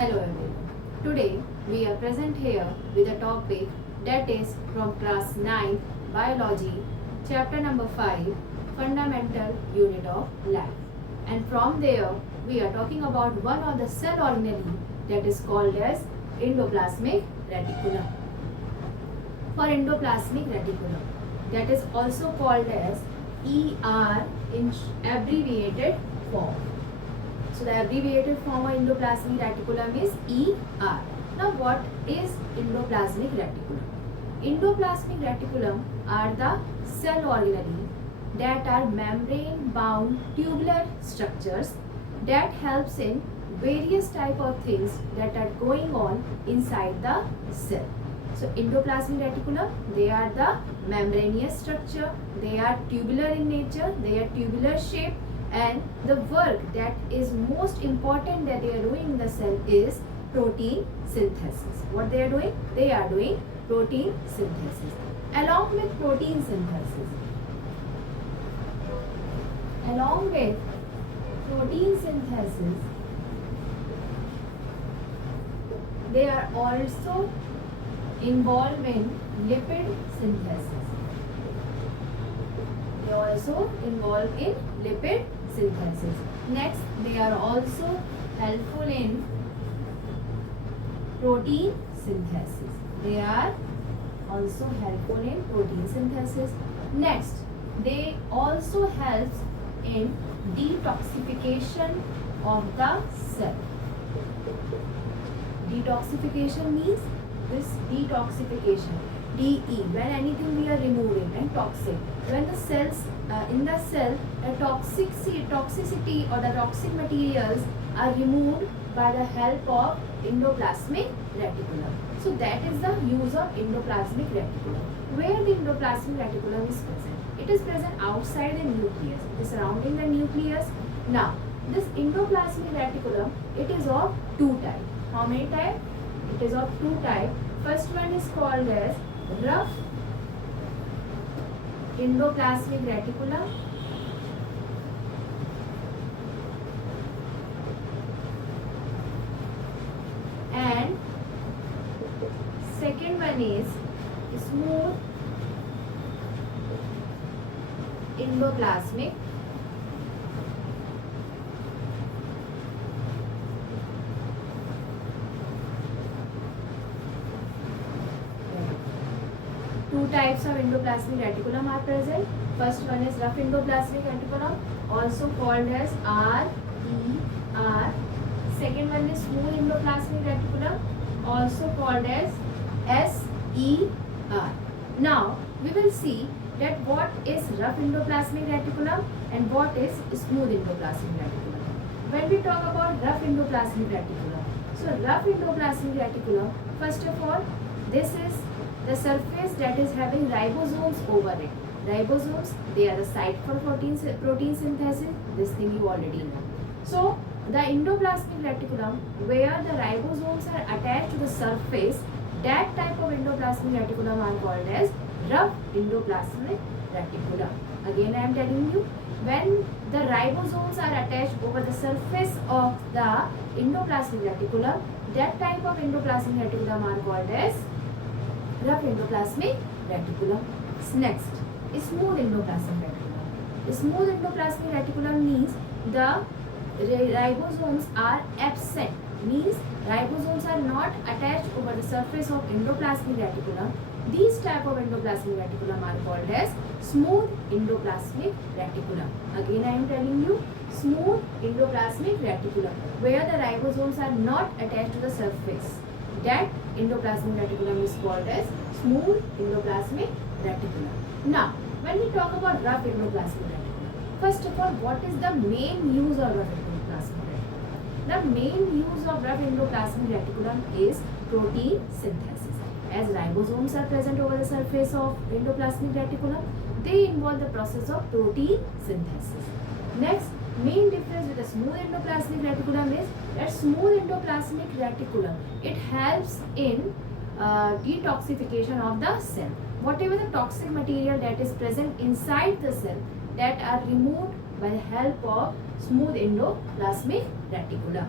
Hello everyone. Today we are present here with a topic that is from class 9 biology chapter number 5 fundamental unit of life, and from there we are talking about one of the cell organelle that is called as endoplasmic reticulum. For endoplasmic reticulum, that is also called as ER in abbreviated form. So the abbreviated form of endoplasmic reticulum is ER. Now what is endoplasmic reticulum? Endoplasmic reticulum are the cell organelle that are membrane bound tubular structures that helps in various type of things that are going on inside the cell. So endoplasmic reticulum, they are the membranous structure, they are tubular in nature, they are tubular shape, and the work that is most important that they are doing in the cell is protein synthesis. What they are doing? They are doing protein synthesis. Along with protein synthesis, they are also involved in lipid synthesis. They are also involved in lipid synthesis. Next, they are also helpful in protein synthesis. They are also helpful in protein synthesis. Next, they also helps in detoxification of the cell. Detoxification means this detoxification. DE, when anything we are removing, and toxic, when the cells in the cell toxicity or the toxic materials are removed by the help of endoplasmic reticulum. So that is the use of endoplasmic reticulum. Where the endoplasmic reticulum is present? It is present outside the nucleus. It is surrounding the nucleus. Now this endoplasmic reticulum, it is of two types. How many types? It is of two types. First one is called as rough endoplasmic reticulum, and second one is smooth endoplasmic two types of endoplasmic reticulum are present. First one is rough endoplasmic reticulum, also called as RER. Second one is smooth endoplasmic reticulum, also called as SER. Now we will see that what is rough endoplasmic reticulum and what is smooth endoplasmic reticulum. When we talk about rough endoplasmic reticulum, so rough endoplasmic reticulum, first of all, this is the surface that is having ribosomes over it. Ribosomes, they are the site for protein synthesis. This thing you already know. So the endoplasmic reticulum, where the ribosomes are attached to the surface, that type of endoplasmic reticulum are called as rough endoplasmic reticulum. Again I am telling you, when the ribosomes are attached over the surface of the endoplasmic reticulum, that type of endoplasmic reticulum are called as rough endoplasmic reticulum. Next, smooth endoplasmic reticulum. Smooth endoplasmic reticulum means the ribosomes are absent, means ribosomes are not attached over the surface of endoplasmic reticulum. These type of endoplasmic reticulum are called as smooth endoplasmic reticulum. Again I am telling you, smooth endoplasmic reticulum, where the ribosomes are not attached to the surface. That endoplasmic reticulum is called as smooth endoplasmic reticulum. Now, when we talk about rough endoplasmic reticulum, first of all, what is the main use of rough endoplasmic reticulum? The main use of rough endoplasmic reticulum is protein synthesis. As ribosomes are present over the surface of endoplasmic reticulum, they involve the process of protein synthesis. Next, main difference with the smooth endoplasmic reticulum is that smooth endoplasmic reticulum, it helps in detoxification of the cell. Whatever the toxic material that is present inside the cell, that are removed by the help of smooth endoplasmic reticulum.